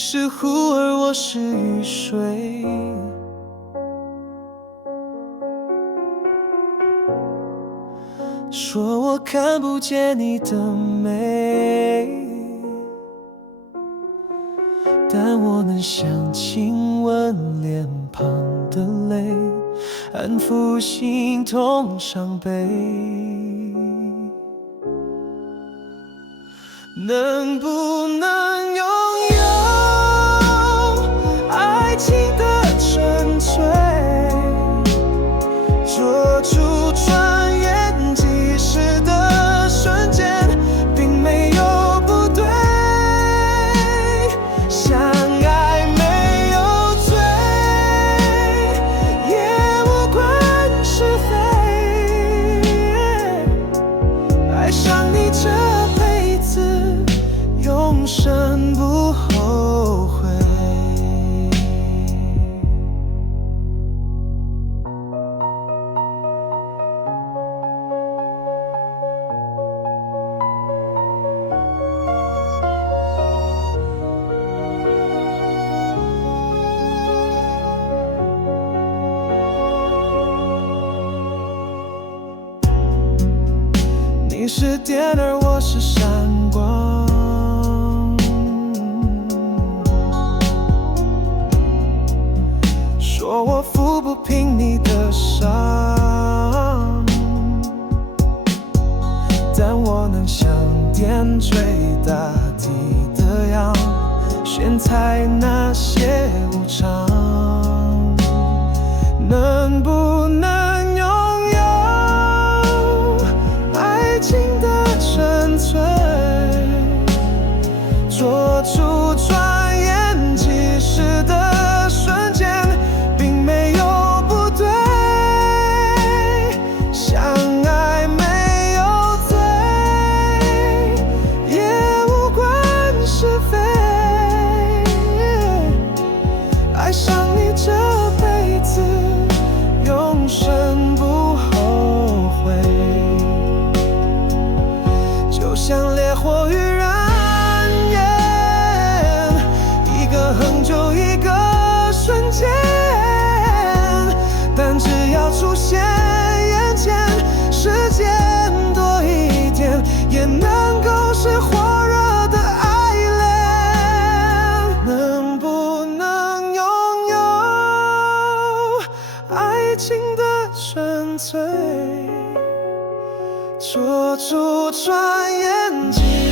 是湖而我是雨水，说我看不见你的美，但我能想亲吻脸庞的泪，安抚心痛伤悲。能不能拥有爱情的纯粹，做出穿越即逝的瞬间，并没有不对，相爱没有罪，也无关是非，爱上你这辈子永生不后悔。你是电而我是闪光，说我抚不平你的伤，但我能像点缀大地的阳，炫彩那些无常。能不能拥有爱情的纯粹，做出转眼即逝的瞬间，并没有不对，相爱没有罪，也无关是非，爱上你这辈子永生不后悔，就像烈火与燃烟，一个恒久一个瞬间，但只要出现眼前，时间多一点，也能够是火热的爱恋。能不能拥有爱情的纯粹，做出转眼即